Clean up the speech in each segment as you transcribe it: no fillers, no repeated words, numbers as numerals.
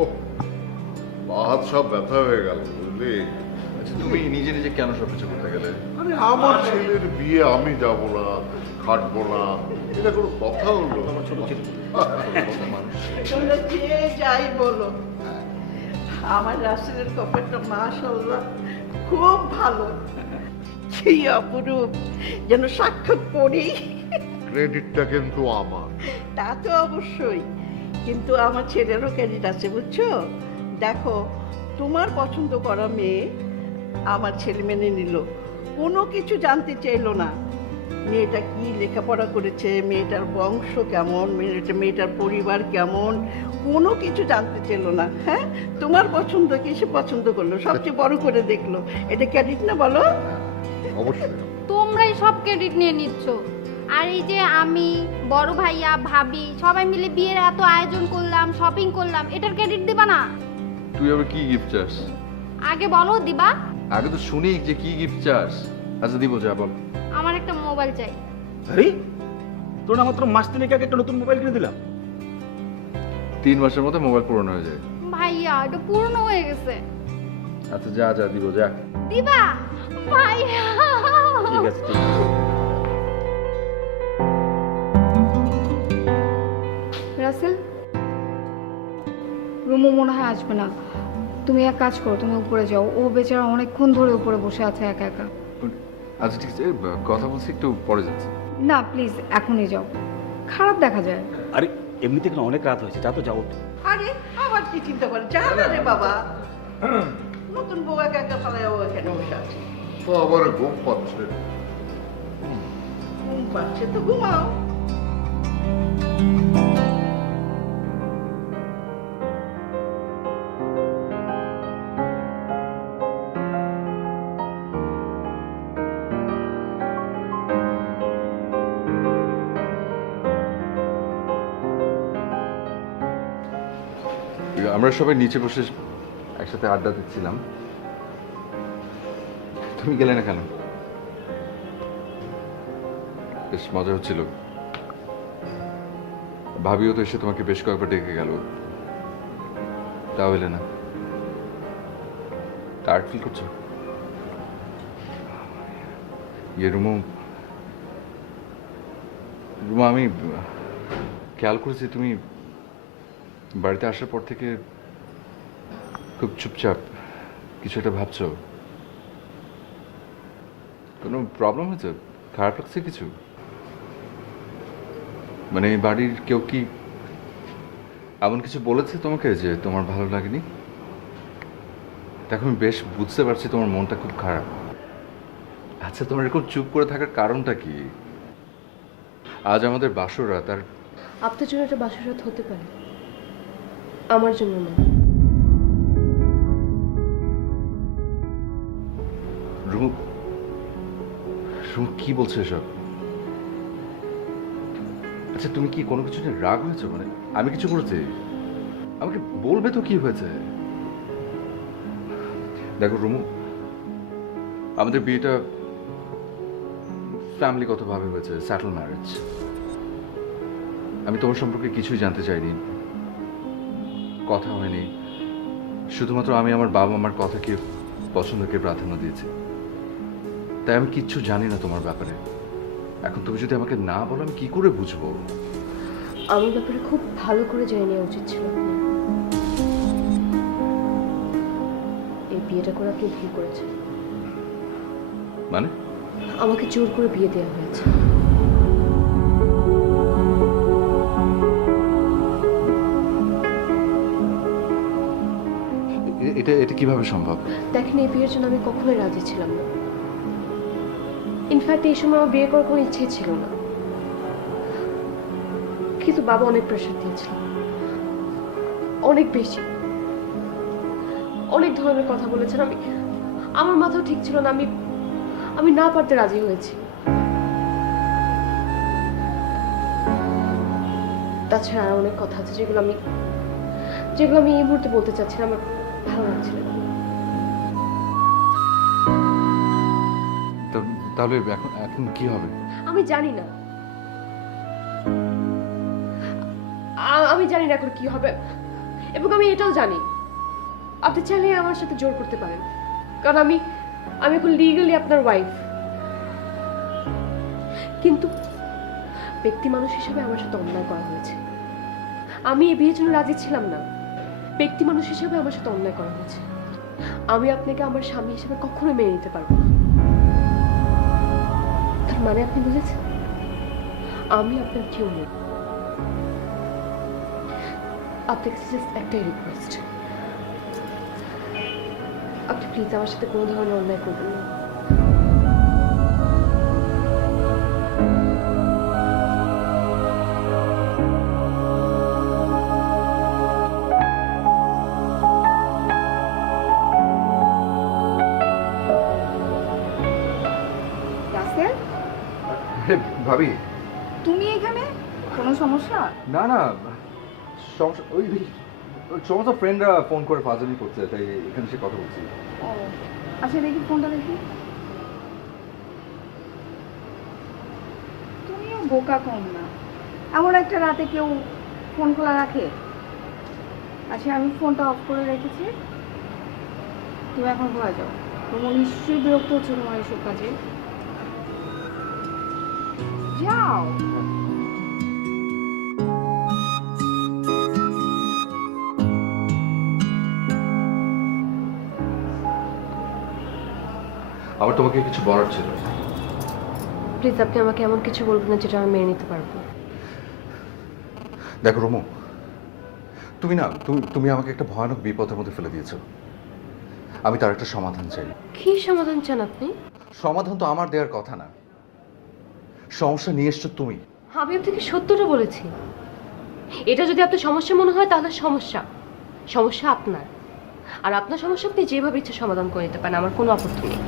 ও পা হাত সব ব্যথা হয়ে গেল বুঝলি। আচ্ছা তুমি নিজে নিজে কেন সবকিছু করতে গেলে? আরে আমার ছেলের বিয়ে আমি যাব না, খাটবো না, এটা কোনো কথা হলো? তোমরা যে যাই বলো, আমার রাসেলের কপালটা মাশাআল্লাহ খুব ভালো। কি অপরূপ, যেন সাক্ষাৎ পড়ি। ক্রেডিটটা কিন্তু আমার। তা তো অবশ্যই, কিন্তু আমার ছেলেরও ক্রেডিট আছে বুঝছো। দেখো, তোমার পছন্দ করা মেয়ে আমার ছেলে মেনে নিল, কোনো কিছু জানতে চাইলো না। মেয়েটা কি লেখাপড়া করেছে, মেয়েটার বংশ কেমন, মেয়েটার পরিবার কেমন, কোনো কিছু জানতে চাইলো না। হ্যাঁ, তোমার পছন্দ কি সে পছন্দ করলো, সবচেয়ে বড় করে দেখলো। এটা ক্রেডিট না বলো? অবশ্যই। তোমরাই সব ক্রেডিট নিয়ে নিচ্ছ। আর এই যে আমি, বড় ভাইয়া, ভাবি সবাই মিলে বিয়ের এত আয়োজন করলাম, শপিং করলাম, এটার ক্রেডিট দিবা না? তুই আবার কি গিফট চাস? আগে বলো দিবা। আগে তো শুনি যে কি গিফট চাস। আচ্ছা দিব, যা বল। আমার একটা মোবাইল চাই। আরে তোর না মাত্র মাস তিনেক আগে একটা নতুন মোবাইল কিনে দিলাম। 3 মাসের মধ্যে মোবাইল পুরনো হয়ে যায়। ভাইয়া এটা পুরনো হয়ে গেছে। আচ্ছা যা যা দিব, যা। দিবা ভাইয়া? ঠিক আছে ঠিক আছে। রাসেল, রুমও মনে হয় আসবে না। তুমি এক কাজ করো, তুমি উপরে যাও। ও বেচারা অনেকক্ষণ ধরে উপরে বসে আছে একা একা। আচ্ছা ঠিক আছে, কথা বলছি, একটু পরে যাচ্ছি। না প্লিজ, এখনই যাও, খারাপ দেখা যায়। আরে এমনিতে কেন অনেক রাত হয়েছে, যা তো যাও। আরে আবার কি চিন্তা করে, যা না রে বাবা। নতুন বউ একা একা পালায় ও এখানে বসে আছে। তো আবার ঘুম পাচ্ছে। ঘুম পাচ্ছে তো ঘুমাও। আমরা সবাই নিচে বসে একসাথে আড্ডা দিচ্ছিলাম, তুমি গেলে না কেন? বেশ মজা হচ্ছিল। ভাবিও তো এসে তোমাকে বেশ কয়েকবার ডেকে গেল, তাও এলে না। টায়ার্ড ফিল করছো? রুমা, আমি খেয়াল করেছি তুমি বাড়িতে আসার পর থেকে খুব চুপচাপ কিছু একটা ভাবছো। কোনো প্রবলেম হয়েছে? খারাপ লাগছে কিছু? মানে এই বাড়ির কেউ কি এমন কিছু বলেছে তোমাকে যে তোমার ভালো লাগেনি? দেখো আমি বেশ বুঝতে পারছি তোমার মনটা খুব খারাপ। আচ্ছা তোমার এরকম চুপ করে থাকার কারণটা কি? আজ আমাদের বাসরা, তার আপনার জন্য একটা বাসরাত হতে পারে, আমার জন্য না। রুমু, কি বলছো এসব? আচ্ছা তুমি কি কোনো কিছু নিয়ে রাগ হয়েছো? মানে আমি কিছু করেছি? আমাকে বলবে তো কি হয়েছে। দেখো রুমু, আমাদের বিয়েটা ফ্যামিলিগতভাবে হয়েছে, স্যাটেল ম্যারেজ। আমি তোমার সম্পর্কে কিছুই জানতে চাইনি, কথা হয়নি। শুধুমাত্র আমি আমার বাবা মার কথাকে, পছন্দকে প্রাধান্য দিয়েছি। তাই আমি কিচ্ছু জানি না তোমার ব্যাপারে। এখন তুমি যদি আমাকে না বলো আমি কি করে বুঝবো? আমার ব্যাপারে খুব ভালো করে জেনে নেওয়া উচিত ছিল আপনার। এই বিয়েটা করে আপনি ভুল করেছেন। মানে? আমাকে জোর করে বিয়ে দেওয়া হয়েছে। এটা এটা কিভাবে সম্ভব? দেখেন, এই বিয়ের জন্য আমি কখনোই রাজি ছিলাম না। ইনফ্যাক্ট এই সময় আমার বিয়ে করার কোনো ইচ্ছে ছিল না, কিন্তু বাবা অনেক প্রেশার দিয়েছিল, অনেক বেশি, অনেক ধরনের কথা বলেছেন। আমার মাথাও ঠিক ছিল না, আমি না পারতে রাজি হয়েছি। তাছাড়া আর অনেক কথা আছে যেগুলো আমি এই মুহূর্তে বলতে চাচ্ছি না, আমার ভালো লাগছিল না। তাহলে এখন এখন কি হবে? আমি জানি না, আমি জানি না এখন কি হবে। এবং আমি এটাও জানি আপনি চাইলে আমার সাথে জোর করতে পারেন, কারণ আমি এখন লিগালি আপনার ওয়াইফ। কিন্তু ব্যক্তি মানুষ হিসেবে আমার সাথে অন্যায় করা হয়েছে। আমি এই বিয়ের জন্য রাজি ছিলাম না, ব্যক্তি মানুষ হিসেবে আমার সাথে অন্যায় করা হয়েছে। আমি আপনাকে আমার স্বামী হিসেবে কখনো মেনে নিতে পারবো না। তার মানে আপনি বুঝেছেন, আমি আপনার কেউ নেই। আপনার কাছে জাস্ট একটাই রিকোয়েস্ট, আপনি প্লিজ আমার সাথে কোনো ধরনের অন্যায় করবেন না। রাসেল, ভাবি তুমি এখানে? কোনো সমস্যা? না না, সমস্যা ওই সমস্ত ফ্রেন্ডরা ফোন করে ফাজলি করছে, তাই এখানে সে কথা বলছি। ও আচ্ছা, দেখি ফোনটা দেখি। তুমিও বোকা কম না, এমন একটা রাতে কেউ ফোন খোলা রাখে? আচ্ছা, আমি ফোনটা অফ করে রেখেছি, তুমি এখন ঘরে যাও। তোমার নিশ্চয়ই বিরক্ত হচ্ছে তোমার এসব কাজে। যাও। আমার তোমাকে কিছু বলার ছিল। প্লিজ আপনি আমাকে এমন কিছু বলবেন না যেটা আমি মেনে নিতে পারবো। দেখো রোমো, তুমি না তুমি আমাকে একটা ভয়ানক বিপদের মধ্যে ফেলে দিয়েছো। আমি তার একটা সমাধান চাই। কি সমাধান চান আপনি? সমাধান তো আমার দেওয়ার কথা না, সমস্যা নিয়ে এসছো তুমি। আমি আপনাকে সত্যটা বলেছি। এটা যদি আপনার সমস্যা মনে হয় তাহলে সমস্যা আপনার, আর আপনার সমস্যা আপনি যেভাবে ইচ্ছে সমাধান করে নিতে পারেন, আমার কোনো আপত্তি নেই।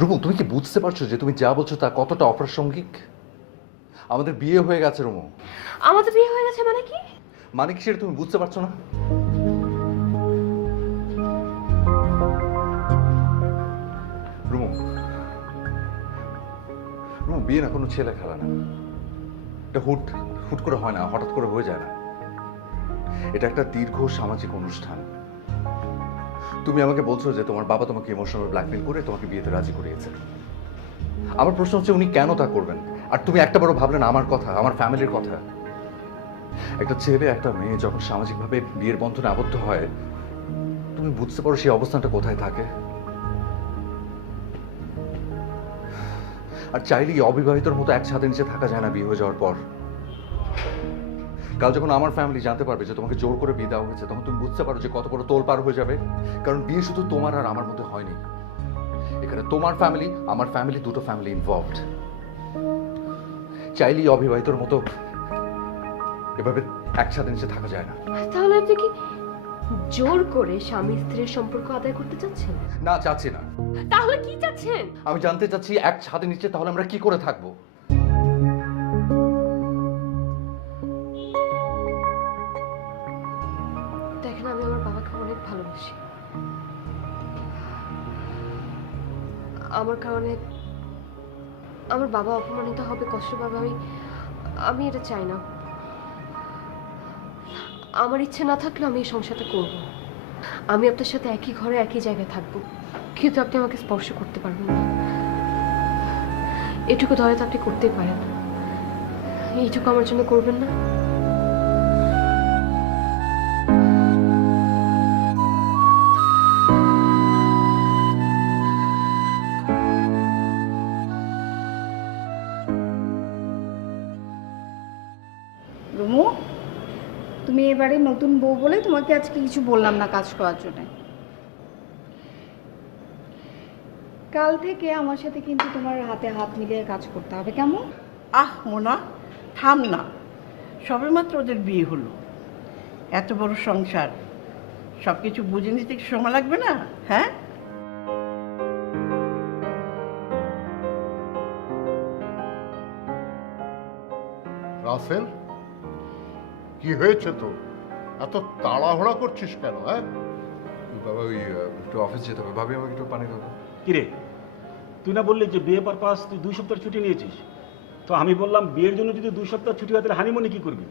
রুমু, তুমি কি বুঝতে পারছো যে তুমি যা বলছো তা কতটা অপ্রাসঙ্গিক? আমাদের বিয়ে হয়ে গেছে রুমু। আমাদের বিয়ে হয়ে গেছে মানে কি? মানে কি সেটা তুমি বুঝতে পারছো না? রুমু, বিয়ে না কোনো ছেলে খেলা না। এটা হুট করে হয় না, হঠাৎ করে হয়ে যায় না। এটা একটা দীর্ঘ সামাজিক অনুষ্ঠান। তুমি আমাকে বলছো যে তোমার বাবা তোমাকে ইমোশনাল ব্ল্যাকমেল করে তোমাকে বিয়েতে রাজি করিয়েছে। আমার প্রশ্ন হচ্ছে, উনি কেন তা করবেন? আর তুমি একটাবারও ভাবলেন আমার কথা, আমার ফ্যামিলির কথা? একটা ছেলে একটা মেয়ে যখন সামাজিকভাবে বিয়ের বন্ধনে আবদ্ধ হয়, তুমি বুঝতে পারো সেই অবস্থানটা কোথায় থাকে। আর চাইলেই অবিবাহিতর মতো এক ছাদের নিচে থাকা যায় না বিয়ে হয়ে যাওয়ার পর। কাল যখন আমার ফ্যামিলি জানতে পারবে যে তোমাকে জোর করে বিয়ে দেওয়া হয়েছে, তখন তুমি বুঝতে পারো যে কত বড় তোলপাড় হয়ে যাবে। কারণ বিয়ে শুধু তোমার আর আমার মধ্যে হয়নি, এখানে তোমার ফ্যামিলি, আমার ফ্যামিলি, দুটো ফ্যামিলি ইনভলভড। চাইলেই অবিবাহিতর মতো এভাবে একসাথে নিচে থাকা যায় না। তাহলে আপনি কি জোর করে স্বামী স্ত্রীর সম্পর্ক আদায় করতে চাচ্ছেন? না, চাচ্ছি না। তাহলে কি চাচ্ছেন? আমি জানতে চাচ্ছি, এক ছাদের নিচে তাহলে আমরা কি করে থাকবো? দেখেন, আমি আমার বাবাকে অনেক ভালোবাসি। আমার কারণে আমার বাবা অপমানিত হবে, কষ্ট পাবে, আমি এটা চাই না। আমার ইচ্ছে না থাকলে আমি এই সংসারটা করব। আমি আপনার সাথে একই ঘরে একই জায়গায় থাকবো, কিন্তু আপনি আমাকে স্পর্শ করতে পারবেন না। এটুকু দয়া তো আপনি করতেই পারেন, এইটুকু আমার জন্য করবেন না? রুমু, তুমি এবারে নতুন বউ বলে তোমাকে আজকে কিছু বললাম না কাজ করার জন্য। কাল থেকে আমার সাথে কিন্তু তোমার হাতে হাত মিলিয়ে কাজ করতে হবে, কেমন? আহ মোনা, থাম না, সবেমাত্র ওদের বিয়ে হলো, এত বড় সংসার, সব কিছু বুঝে নিতে একটু সময় লাগবে না? হ্যাঁ, রাসেল, কি হয়েছে তো? এত তাড়াহুড়া করছিস কেন? হ্যাঁ, বাবা ওই একটু অফিস যেতে হবে। ভাবি আমাকে একটু পানি দেবো। কিরে, তুই না বললি যে বিয়ে পারপাস তুই 2 সপ্তাহ ছুটি নিয়েছিস? তো আমি বললাম বিয়ের জন্য যদি 2 সপ্তাহ ছুটি হয় তাহলে হানিমুনে কি করবি?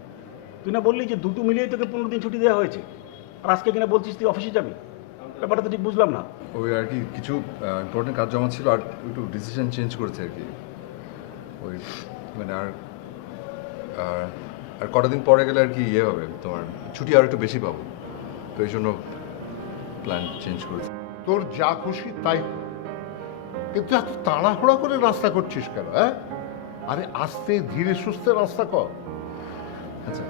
তুই না বললি যে দুটো মিলিয়ে তোকে 15 দিন ছুটি দেওয়া হয়েছে? আর আজকে কিনা বলছিস তুই অফিসে যাবি, ব্যাপারটা তো ঠিক বুঝলাম না। ওই আর কি কিছু ইম্পর্টেন্ট কাজ জমা ছিল আর একটু ডিসিশন চেঞ্জ করেছে আর কি। ওই মানে আর আর আর কটা দিন পরে গেলে আর কি ইয়ে হবে, তোমার ছুটি আর একটু বেশি পাবো, তো এই জন্য প্ল্যান চেঞ্জ করেছি। তোর যা খুশি তাই, কিন্তু এত তাড়াহুড়া করে রাস্তা করছিস কেন? হ্যাঁ, আরে আস্তে ধীরে সুস্থে রাস্তা কর। আচ্ছা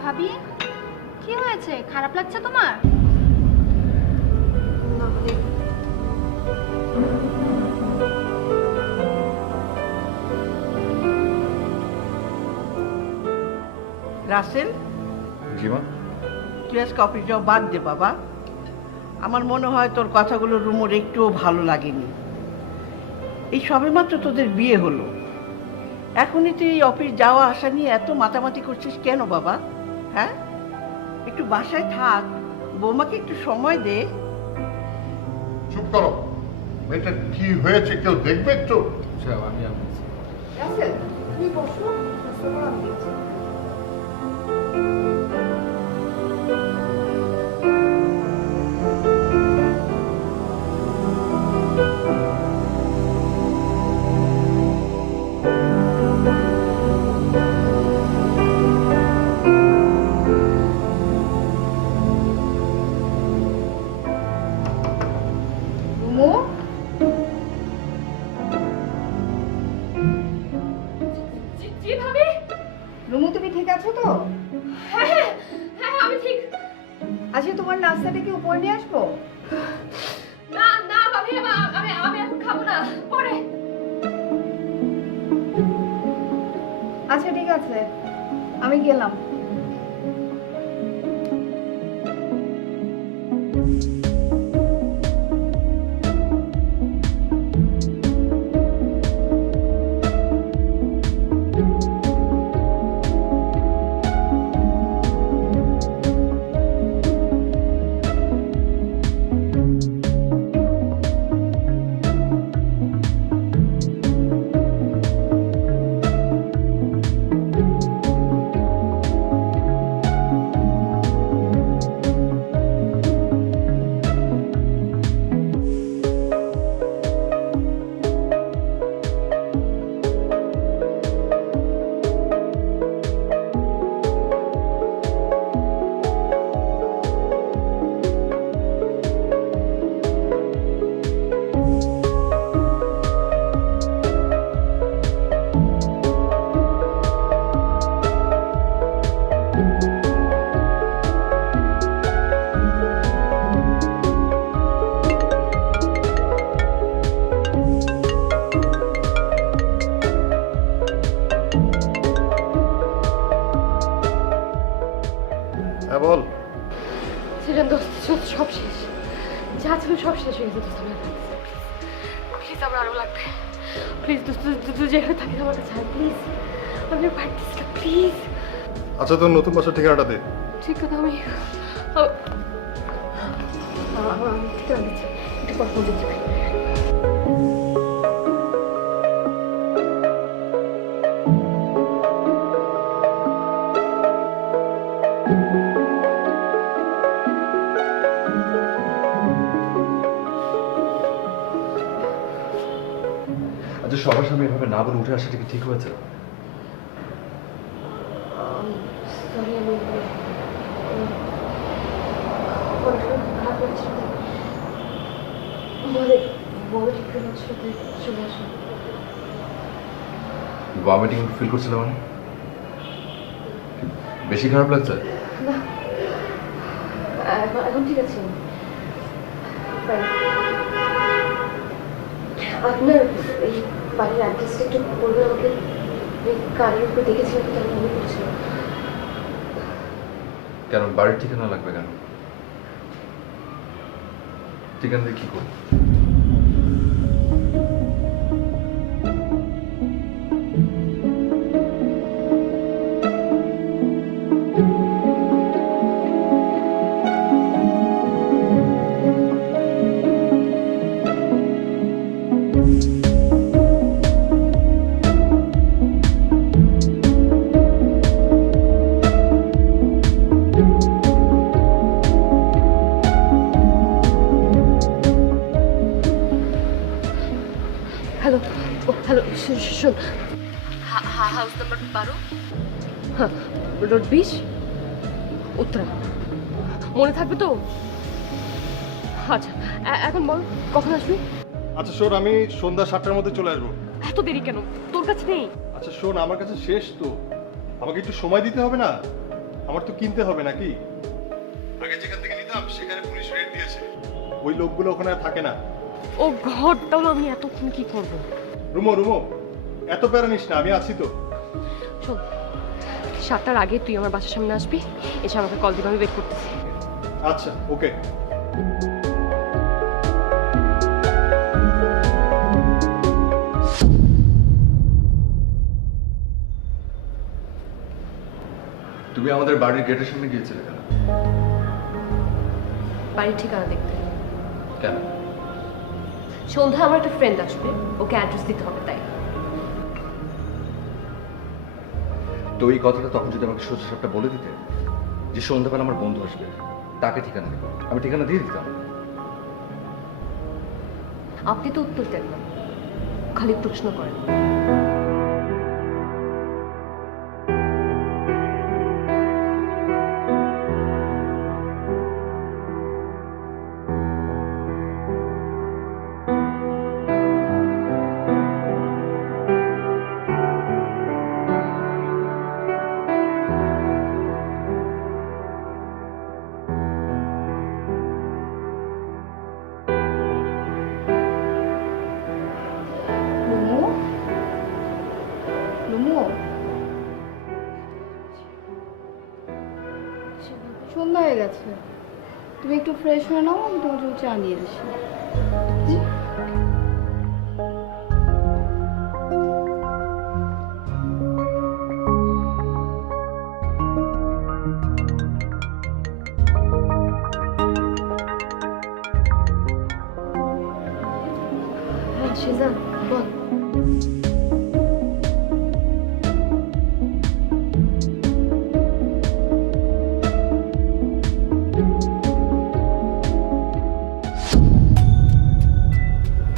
ভাবি, কি হয়েছে? খারাপ লাগছে তোমার? না মানে রাসেল, জি মা। তুই আজকে অফিস যাও বাদ দে বাবা। আমার মনে হয় তোর কথাগুলো রুমোর একটুও ভালো লাগেনি। এই সবেমাত্র তোদের বিয়ে হলো, এখনই তুই এই অফিস যাওয়া আসা নিয়ে এত মাতামাতি করছিস কেন বাবা? হ্যাঁ, একটু বাসায় থাক, বৌমাকে একটু সময় দে। চুপ করো, এটা কি হয়েছে কেউ দেখবে একটু? আচ্ছা আমি রাসেল, তুমি বসো, নাস্তা করো, আমি দিচ্ছি। রুমু, জি ভাবি। রুমু তুমি ঠিক আছো তো? হ্যাঁ হ্যাঁ হ্যাঁ, আমি ঠিক। আচ্ছা, তোমার নাস্তাটা কি উপরে নিয়ে আসবো? না না ভাবি, আমি আমি এখন খাবো না, পরে। আচ্ছা ঠিক আছে, আমি গেলাম। হ্যাঁ বল। সেটা দোস্ত সব শেষ, যা ছিল সব শেষ হয়ে গেছে দোস্ত। প্লিজ আমার আরো লাগবে, প্লিজ দোস্ত, তুই যেখানে থাকিস আমার কাছে আয় প্লিজ। আমি আর পারতেছি না, প্লিজ। আচ্ছা তোর নতুন বাসার ঠিকানাটা দে। ঠিক আছে, আমি ঠিকানা দিচ্ছি, একটু পর ফোন দিচ্ছি। আচ্ছা সবার সামনে এভাবে না বলে উঠে আসাটা কি ঠিক হয়েছে? সরি, আমি খারাপ লাগছে, বলে বলে ঠিক হচ্ছে, চলে আসো। ভমিটিং ফিল করছিল মানে? বেশি খারাপ লাগছে? না, এখন ঠিক আছে। আপনার এই বাড়ির অ্যাড্রেসটা একটু বলবেন আমাকে? গাড়ির উপর দেখেছিলাম, তো আমি মনে করছিলাম। কেন বাড়ির ঠিকানা লাগবে কেন? ঠিকানা দিয়ে কি করবো? ও হ্যালো, শোন, হাউস নাম্বার 12, হ্যাঁ, রোড 20, উত্তরা। মনে থাকবে তো? আচ্ছা, এখন বল কখন আসবি? আচ্ছা শোন, আমি সন্ধ্যা 7টার মধ্যে চলে আসবো। এত দেরি কেন? তোর কাছে নেই? আচ্ছা শোন, আমার কাছে শেষ তো, আমাকে একটু সময় দিতে হবে না? আমার তো কিনতে হবে নাকি? আগে যেখান থেকে নিতাম সেখানে পুলিশ রেড দিয়েছে, ওই লোকগুলো ওখানে আর থাকে না। ও ঘর, তাহলে আমি এতক্ষণ কি করবো? রুমো রুমো, এত প্যারা নিস না, আমি আছি তো। শোন, 7টার আগে তুই আমার বাসার সামনে আসবি, এসে আমাকে কল দিবি, আমি ওয়েট করতেছি। আচ্ছা ওকে। তুমি আমাদের বাড়ির গেটের সামনে গিয়েছিলে কেন? বাড়ির ঠিকানা দেখতে। কেন? সন্ধ্যায় আমার একটা ফ্রেন্ড আসবে, ওকে অ্যাড্রেস দিতে হবে তাই। তো এই কথাটা তখন যদি আমাকে সোজা সাপটা বলে দিতে যে সন্ধ্যাবেলা আমার বন্ধু আসবে, তাকে ঠিকানা দেবো, আমি ঠিকানা দিয়ে দিতাম। আপনি তো উত্তর দেন না, খালি প্রশ্ন করেন। লুমু, লুমু, সন্ধ্যা হয়ে গেছে, তুমি একটু ফ্রেশ হয়ে নাও, আমি তোমার জন্য চা নিয়ে আসি। হ্যাঁ সেজান, বল।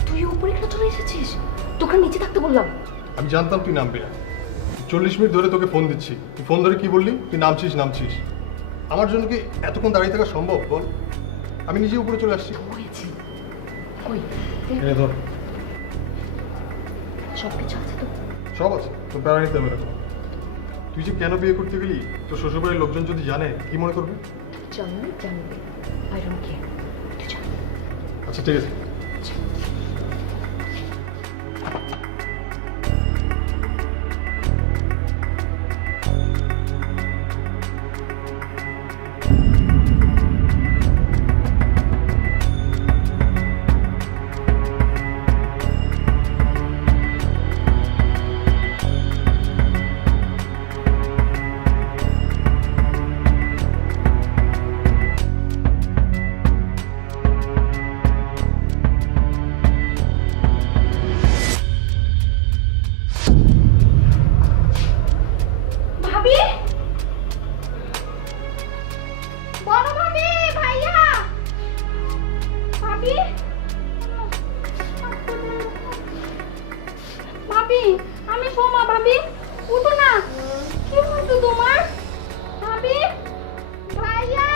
তুই উপরে কেন চলে এসেছিস? তোকে নিচে থাকতে বললাম। আমি জানতাম তুই নামবি না। 40 মিনিট ধরে তোকে ফোন দিচ্ছি, তুই ফোন ধরে কি বললি? তুই নামছিস নামছিস। আমার জন্য কি এতক্ষণ দাঁড়িয়ে থাকা সম্ভব বল? আমি নিজে উপরে চলে আসছি। হয়েছে, কই এনে ধর। সব কিছু আছে তো? সব আছে, তোর প্যারা নিতে হবে না। তুই যে কেন বিয়ে করতে গেলি, তোর শ্বশুরবাড়ির লোকজন যদি জানে কি মনে করবে? জানবে, জানবে, আই ডোন্ট কেয়ার, তুই জান। আচ্ছা ঠিক আছে। ভাবি, বড় ভাবি, ভাইয়া, ভাবি, ভাবি, আমি সোমা। ভাবি উঠো না, কি হয়েছে তোমার? ভাবি, ভাইয়া।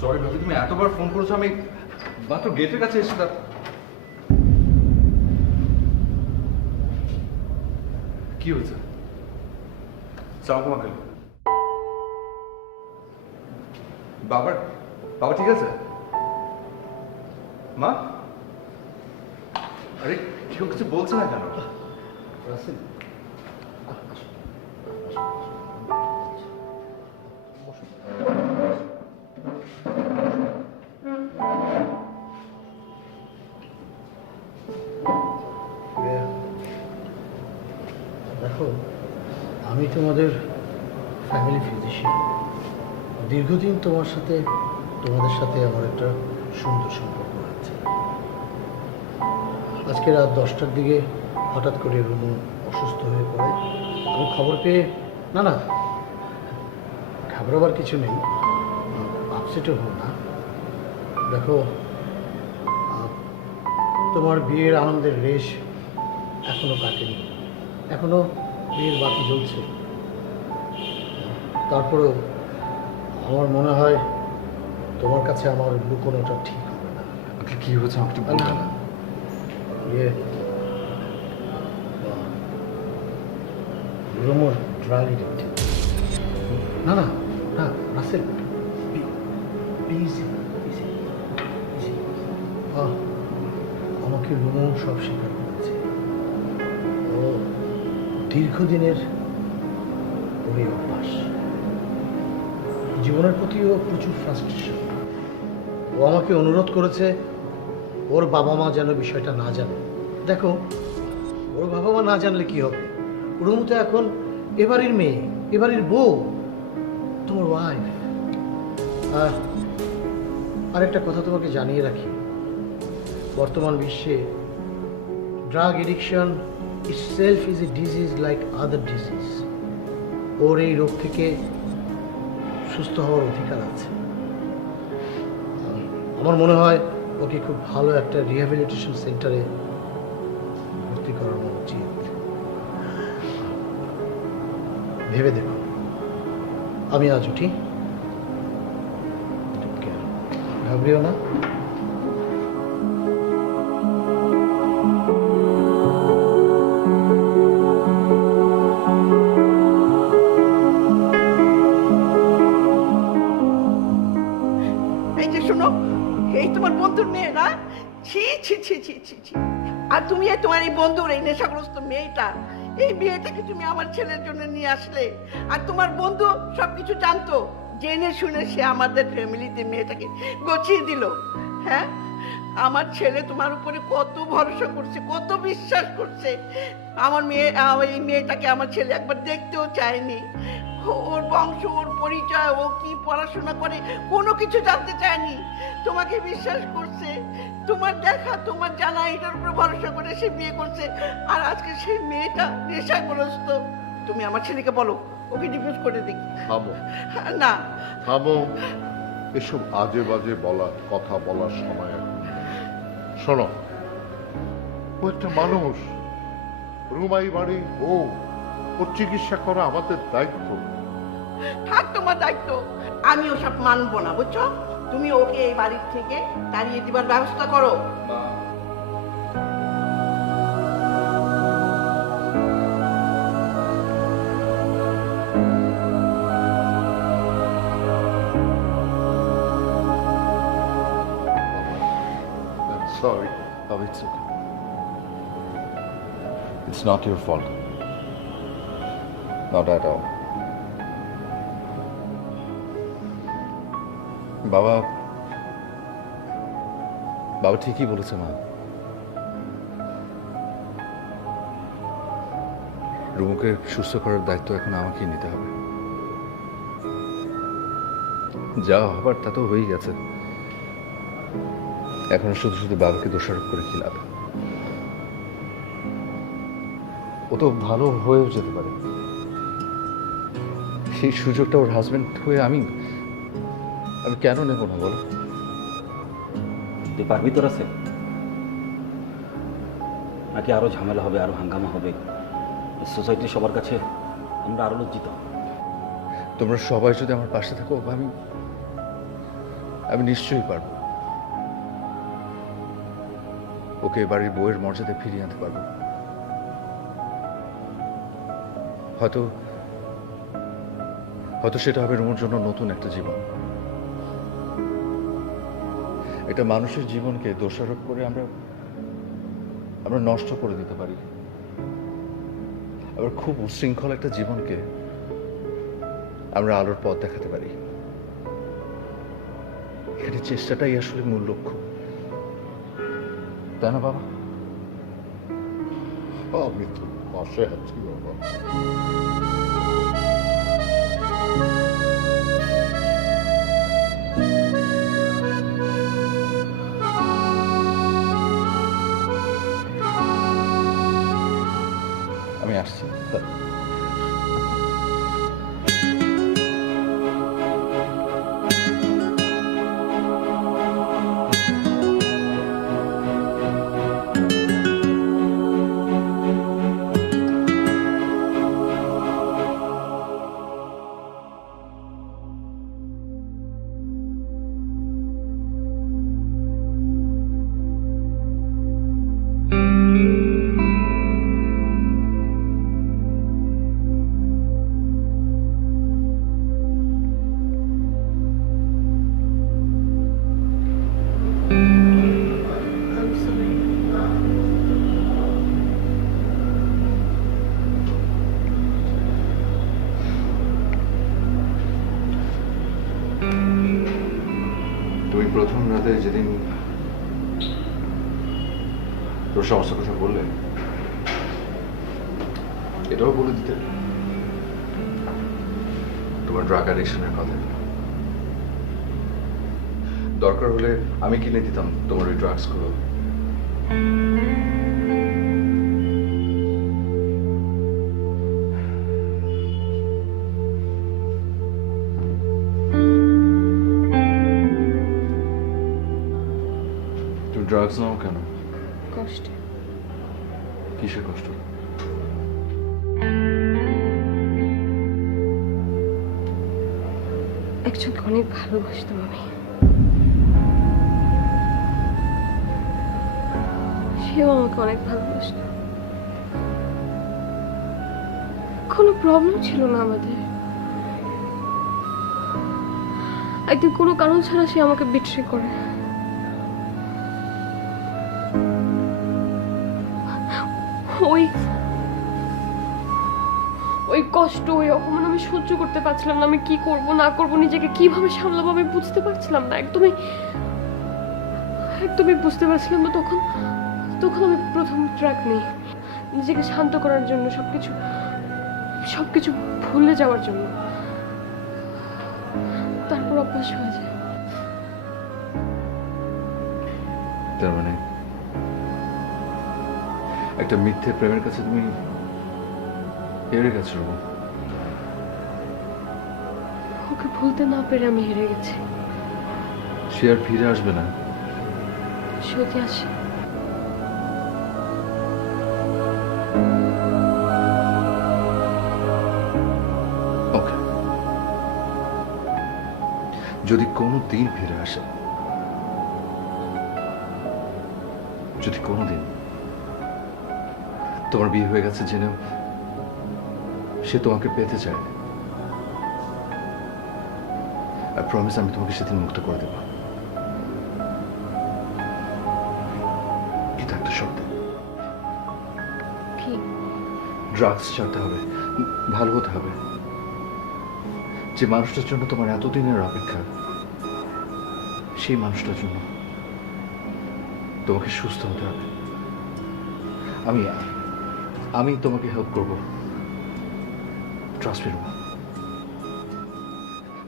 সরি ভাবি, তুমি এতবার ফোন করেছো, আমি মাত্র গেটের কাছে এসে কি হয়েছে? সালাম আলাইকুম। বাবার বাবা ঠিক আছে? মা, আরে কেউ কিছু বলছে না কেন? তোমাদের ফ্যামিলি ফিজিশিয়ান। দীর্ঘদিন তোমাদের সাথে আমার একটা সুন্দর সম্পর্ক আছে। আজকে রাত 10টার দিকে হঠাৎ করে রুনু অসুস্থ হয়ে পড়ে। আমি খবর পেয়ে না ঘাবড়াবার কিছু নেই, আপসেটও হো না। দেখো, তোমার বিয়ের আনন্দের রেশ এখনো কাটেনি, এখনো বিয়ের বাতি জ্বলছে। তারপরেও আমার মনে হয় তোমার কাছে আমার লুকোনোটা ঠিক হবে না। আঙ্কেল কি হয়েছে আমাকে একটু না বলবেন? না ইয়ে রুমোর ড্রাগ এডিক্টেড। না না না রাসেল, প্লিজ আমাকে রুমো সব স্বীকার করেছে। ও দীর্ঘদিনের ওরই অভ্যাস, জীবনের প্রতিও প্রচুর ফ্রাস্ট্রেশন। ও আমাকে অনুরোধ করেছে ওর বাবা মা যেন বিষয়টা না জানে। দেখো, ওর বাবা মা না জানলে কি হবে? রুমু তো এখন এবারের মেয়ে, এবারের বউ, তোমার ওয়াইফ। আরেকটা কথা তোমাকে জানিয়ে রাখি, বর্তমান বিশ্বে drug addiction itself is a disease like other disease. ওর এই রোগ থেকে সুস্থ হওয়ার অধিকার আছে। আমার মনে হয় ওকে খুব ভালো একটা রিহ্যাবিলিটেশন সেন্টারে ভর্তি করানো উচিত। ভেবে দেখো। আমি আজ উঠি, ঘাবড়িও না। এই যে শোনো, এই তোমার বন্ধুর মেয়ে না? ছি ছি ছি ছি ছি ছি। আর তুমি তোমার এই বন্ধুর এই নেশাগ্রস্ত মেয়েটা, এই মেয়েটাকে তুমি আমার ছেলের জন্য নিয়ে আসলে, আর তোমার বন্ধু সবকিছু জানতো, জেনে শুনে সে আমাদের ফ্যামিলিতে মেয়েটাকে গছিয়ে দিল। হ্যাঁ, আমার ছেলে তোমার উপরে কত ভরসা করছে, কত বিশ্বাস করছে। এই মেয়েটাকে আমার ছেলে একবার দেখতেও চায়নি। ওর বংশ, ওর পরিচয়, ও কি পড়াশোনা করে, কোনো কিছু জানতে চায়নি। তোমাকে বিশ্বাস করছে, তোমার দেখা, তোমার জানা, এটার উপর ভরসা করে সে বিয়ে করছে। আর আজকে সেই মেয়েটা নেশাগ্রস্ত। তুমি আমার ছেলেকে বলো ওকে ডিভোর্স করে দিই। থামো না, থামো, এসব আজে বাজে কথা বলার সময় এখন নেই। শোনো, ও একটা মানুষ, রুমাই বাড়ি ও, ওর চিকিৎসা করা আমাদের দায়িত্ব। থাক তোমার দায়িত্ব, আমি ওসব মানবো না, বুঝছো? তুমি ওকে এই বাড়ির থেকে তাড়িয়ে দিবার ব্যবস্থা করো। Sorry. Oh, it's okay. It's not your fault. Not at all. বাবা ঠিকই বলেছে মা। রুমুকে সুস্থ করার দায়িত্ব এখন আমাকেই নিতে হবে। যা হবার তা তো হয়েই গেছে, এখন শুধু শুধু বাবাকে দোষারোপ করে কি লাভ? ও তো ভালো হয়েও যেতে পারে। সেই সুযোগটা ওর হাজবেন্ড হয়ে আমি কেন নেব না বলো? তুই পারবি তোর আছে, নাকি আরো ঝামেলা হবে, আরো হাঙ্গামা হবে? সোসাইটির সবার কাছে আমরা আরো লজ্জিত। তোমরা সবাই যদি আমার পাশে থাকো, আমি নিশ্চয়ই পারবো। ওকে বাড়ির বউয়ের মর্যাদায় ফিরিয়ে আনতে পারবো। হয়তো সেটা হবে রুমুর জন্য নতুন একটা জীবন। এটা মানুষের জীবনকে দোষারোপ করে আমরা নষ্ট করে দিতে পারি। আবার খুব উশৃঙ্খল একটা জীবনকে আমরা আলোর পথ দেখাতে পারি। এখানে চেষ্টাটাই আসলে মূল লক্ষ্য, তাই না বাবা? আমি তো পাশে আছি বাবা। আমি আসছি। তুমি প্রথম রাতে যেদিন তোর সমস্যার কথা বললে, এটাও বলে দিতে তোমার ড্রাগ অ্যাডিকশনের কথা। দরকার হলে আমি কিনে দিতাম তোমার ওই ড্রাগস গুলো। তুমি ড্রাগস নাও কেন? কষ্ট। কিসের কষ্ট? একজনকে অনেক ভালোবাসতাম আমি, সেও আমাকে অনেক ভালোবাসত। কোনো প্রবলেম ছিল না আমাদের। একদিন কোনো কারণ ছাড়া সে আমাকে বিট্রে করে। ওই ওই কষ্ট, ওই অপমান আমি সহ্য করতে পারছিলাম না। আমি কি করব না করব, নিজেকে কিভাবে সামলাবো আমি বুঝতে পারছিলাম না। একদমই বুঝতে পারছিলাম না। তখন আমি প্রথম ট্র্যাক নিই, নিজেকে শান্ত করার জন্য, সবকিছু ভুলে যাওয়ার জন্য। তারপর অভ্যাস হয়ে যায়। তার মানে একটা মিথ্যে প্রেমের কাছে তুমি হেরে গেছো। ওকে ভুলতে না পেরে আমি হেরে গেছি। সে আর ফিরে আসবে না। যদি আসে, ওকে, যদি কোনো দিন ফিরে আসে, যদি কোনোদিন তোমার বিয়ে হয়ে গেছে জেনেও সে তোমাকে পেতে চায়, আই প্রমিস আমি তোমাকে সেদিন মুক্ত করে দেব। কিন্তু একটা শর্ত, কি? ড্রাগস ছাড়তে হবে, ভালো হতে হবে। যে মানুষটার জন্য তোমার এতদিনের অপেক্ষা, সেই মানুষটার জন্য তোমাকে সুস্থ হতে হবে। আমি তোমাকে হেল্প করবো। ট্রাস্ট মি,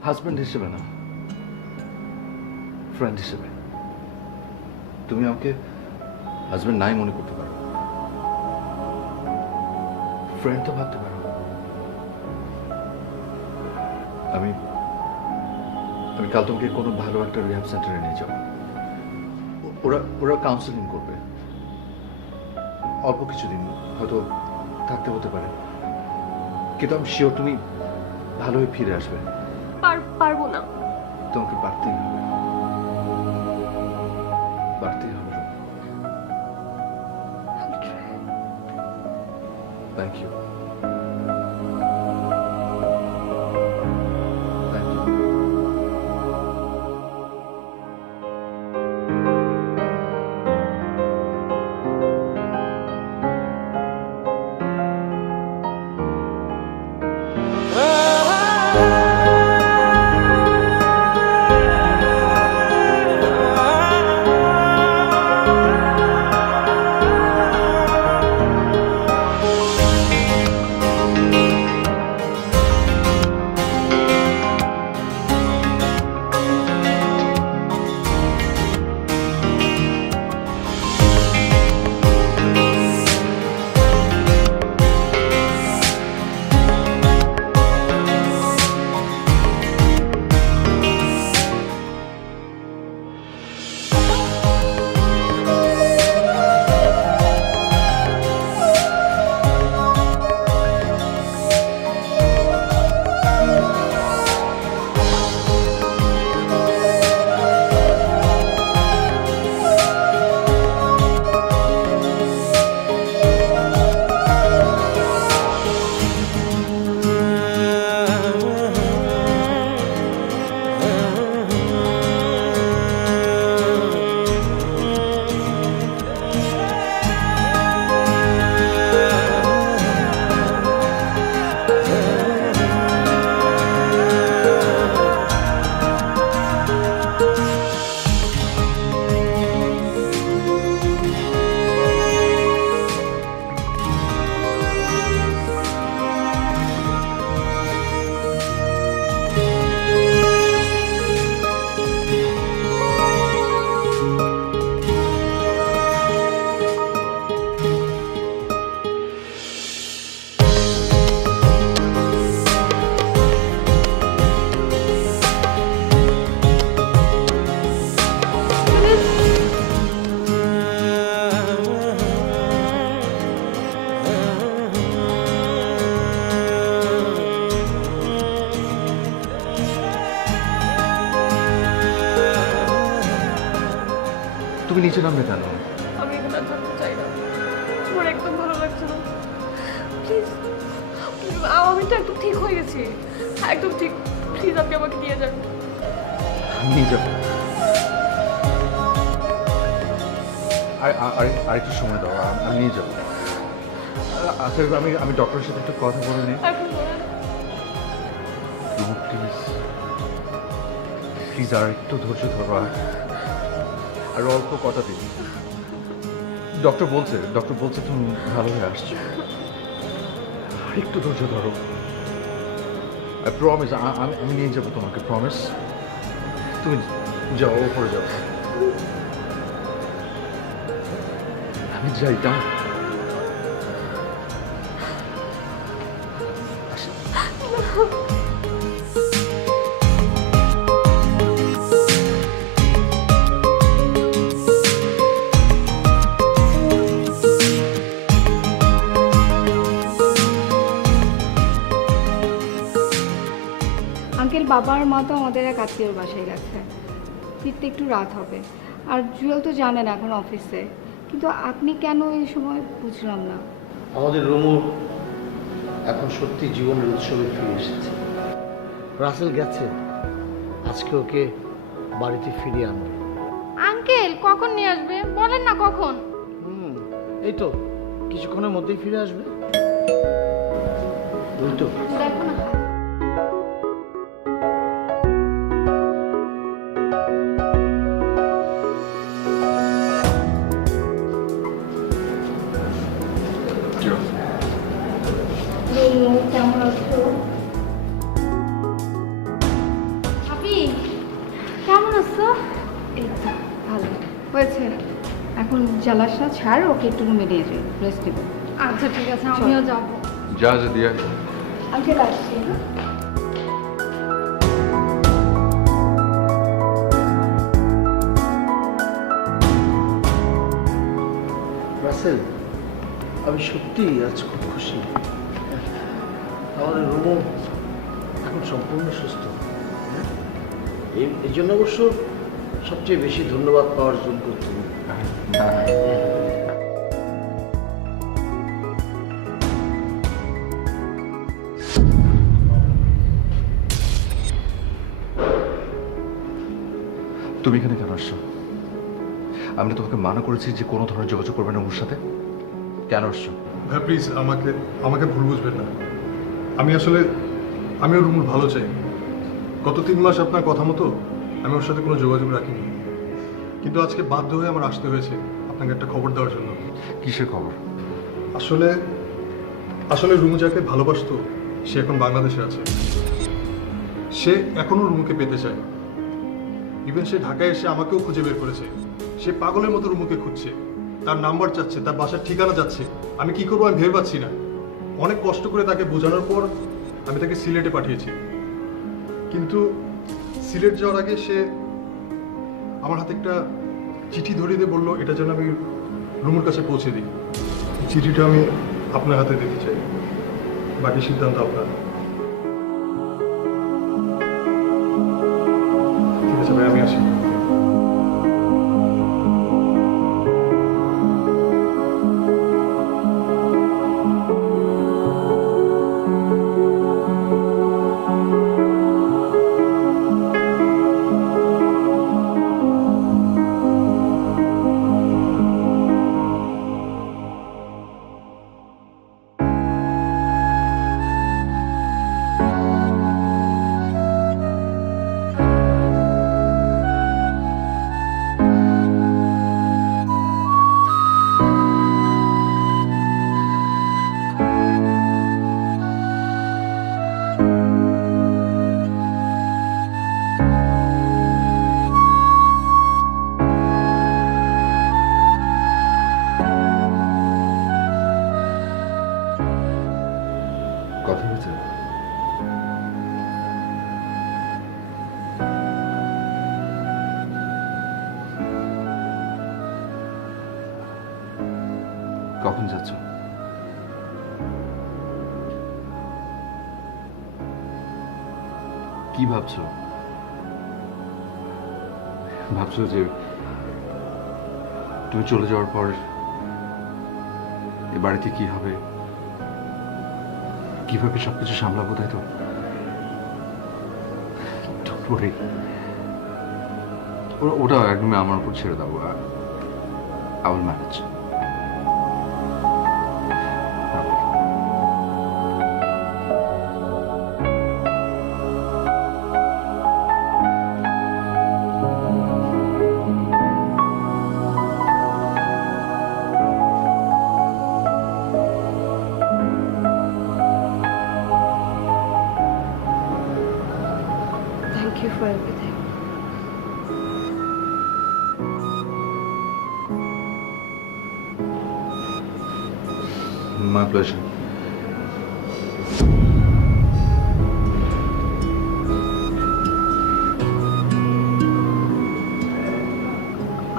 হাজব্যান্ড হিসেবে না, ফ্রেন্ড হিসেবে। তুমি আমাকে হাজব্যান্ড নাই মনে করতে পারো, ফ্রেন্ড তো ভাবতে পারো। আমি কাল তোমাকে কোনো ভালো একটা রিহ্যাব সেন্টারে নিয়ে যাবো। ওরা কাউন্সেলিং করবে, অল্প কিছুদিন হয়তো থাকতে হতে পারে, কিন্তু আমি শিওর তুমি ভালো হয়ে ফিরে আসবে। পারবো না। তোমাকে পারতেই হবে, পারতেই হবে। Thank you. তুমি নিচে নামবে কেন? আমি এখানে আর থাকতে চাই না, আমার একদম ভালো লাগছে না। প্লিজ, আমি তো একদম ঠিক হয়ে গেছি, একদম ঠিক। প্লিজ আপনি আমাকে নিয়ে যান। আমি নিয়ে যাবো। আরেকটু সময় দাও, আমি নিয়ে যাবো। আচ্ছা, আমি ডক্টরের সাথে একটু কথা বলে নিই। এখন বলেন। প্লিজ প্লিজ আর একটু ধৈর্য ধরো, আর অল্প কথা দিন। ডক্টর বলছে তুমি ভালো হয়ে আসছো, আর একটু ধৈর্য ধরো। প্রমিস, আমি নিয়ে যাবো তোমাকে, প্রমিস। তুমি যাও, ওপরে যাও। আমি যাই, কেমন? আঙ্কেল, বাবার মা তো আমাদের এক আত্মীয়র বাসায় গেছে, ফিরতে একটু রাত হবে। আর জুয়েল তো জানেন এখন অফিসে, কিন্তু আপনি কেন এই সময় বুঝলাম না। আমাদের রুমু এখন সত্যি জীবনের উৎসবে ফিরে এসেছে। রাসেল গেছে, আজকে ওকে বাড়িতে ফিরিয়ে আনবে। আঙ্কেল কখন নিয়ে আসবে বলেন না, কখন? এই তো কিছুক্ষণের মধ্যেই ফিরে আসবে। ওই তো দেখো না। কেমন আছো? ভাবি কেমন আছো? এই তো ভালো হয়েছে। এখন জালাসা ছাড়, ওকে একটু রুমে নিয়ে যাই, রেস্ট দেবো। আচ্ছা ঠিক আছে, আমিও যাবো। যা দিয়া। আঙ্কেল আসছি, হ্যাঁ? রাসেল, আমি সত্যি আজ খুব খুশি। আমাদের রুমু এখন সম্পূর্ণ সুস্থ। এই জন্য অবশ্য সবচেয়ে বেশি ধন্যবাদ পাওয়ার যোগ্য তুমি। তুমি এখানে কেন আসছো? আমি না তোমাকে মানা করেছি যে কোনো ধরনের যোগাযোগ করবে না ওর সাথে। কেন আসছো? ভাই প্লিজ আমাকে ভুল বুঝবেন না। আমি ওর রুমুর ভালো চাই। গত 3 মাস আপনার কথা মতো আমি ওর সাথে কোনো যোগাযোগ রাখিনি, কিন্তু আজকে বাধ্য হয়ে আমার আসতে হয়েছে আপনাকে একটা খবর দেওয়ার জন্য। কিসের খবর? আসলে রুমু যাকে ভালোবাসতো সে এখন বাংলাদেশে আছে। সে এখনো রুমুকে পেতে চায়। ইভেন সে ঢাকায় এসে আমাকেও খুঁজে বের করেছে। সে পাগলের মতো রুমুকে খুঁজছে, তার নাম্বার চাচ্ছে, তার বাসার ঠিকানা যাচ্ছে। আমি কি করবো আমি ভেবে পাচ্ছি না। অনেক কষ্ট করে তাকে বোঝানোর পর আমি তাকে সিলেটে পাঠিয়েছি, কিন্তু সিলেট যাওয়ার আগে সে আমার হাতে একটা চিঠি ধরিয়ে দিয়ে বললো এটা যেন আমি রুমুর কাছে পৌঁছে দিই। চিঠিটা আমি আপনার হাতে দিতে চাই, বাকি সিদ্ধান্ত আপনার। ঠিক আছে ভাই, আমি আসি। কথা হয়েছে? কখন যাচ্ছ? কি ভাবছো? ভাবছো যে তুমি চলে যাওয়ার পর এ বাড়িতে কি হবে, কিভাবে সবকিছু সামলাবো, তাই তো? Don't worry. ওটা একদমই আমার উপর ছেড়ে দাও। I will manage. Thank you for everything. My pleasure.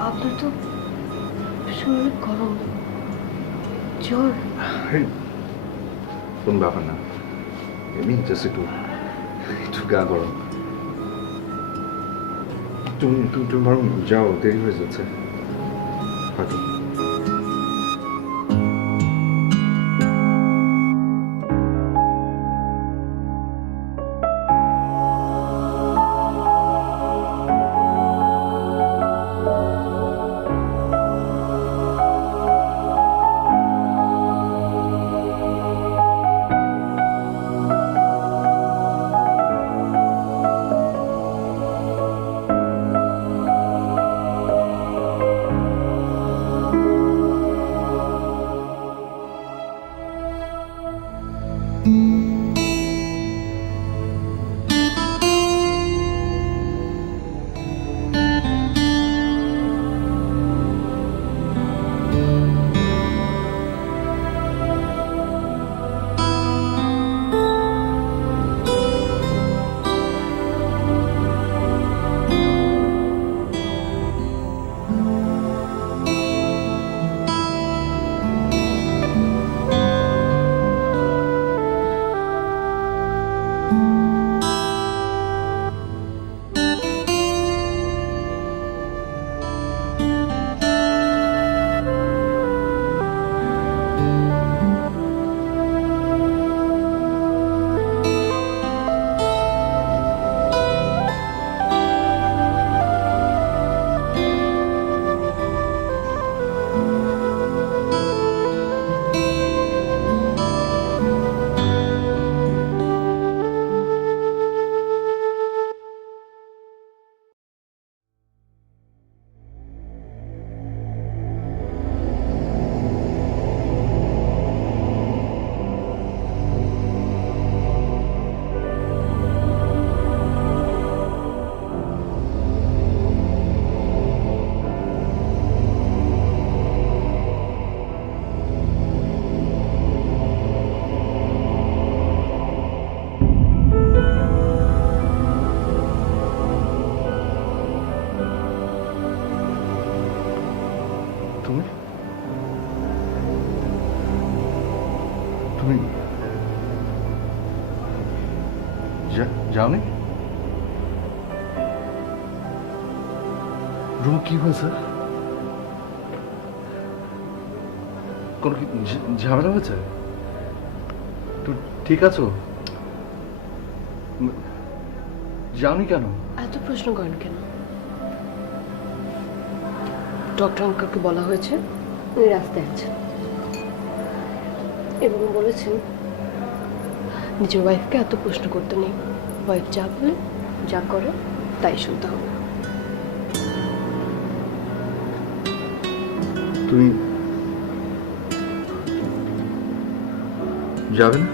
আপনার তো শরীর গরম, জ্বর। কোনো ব্যাপার না, এমনি জাস্ট একটু গা গরম। তুমি বরং যাও, দেরি হয়ে যাচ্ছে হয়তো। তুমি তুমি যাওনি? রুমা, কি হয়েছে? কোন কি ঝামেলা হয়েছে? তুমি ঠিক আছো? যাওনি কেন? এত প্রশ্ন করেন কেন? ডক্টর আঙ্কেলকে বলা হয়েছে উনি রাস্তায় আছেন এবং বলেছেন নিজের ওয়াইফকে এত প্রশ্ন করতে নেই। ওয়াইফ যা বলে, যা করে তাই শুনতে হবে। তুমি যাবে না?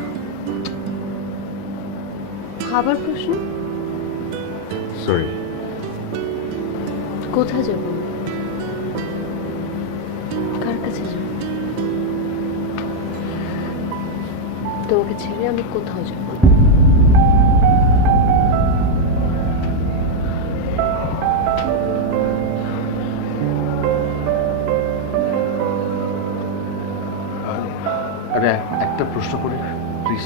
আবার প্রশ্ন? সরি। কোথায় যাব? কার কাছে যাব? তোমাকে ছেড়ে আমি কোথাও যাব না। আরে একটা প্রশ্ন করি প্লিজ।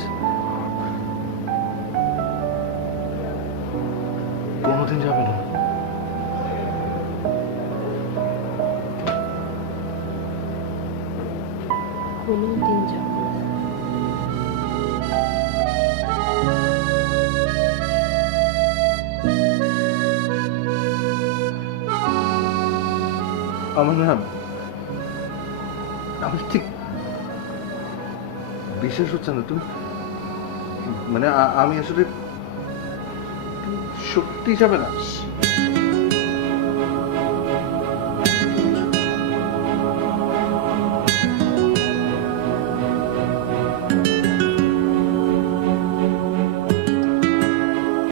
কোনোদিন যাবে না? কোনোদিন যাব না। আমার না, আমার ঠিক বিশ্বাস হচ্ছে না। তুমি মানে আমি আসলে, তুমি সত্যি যাবে না?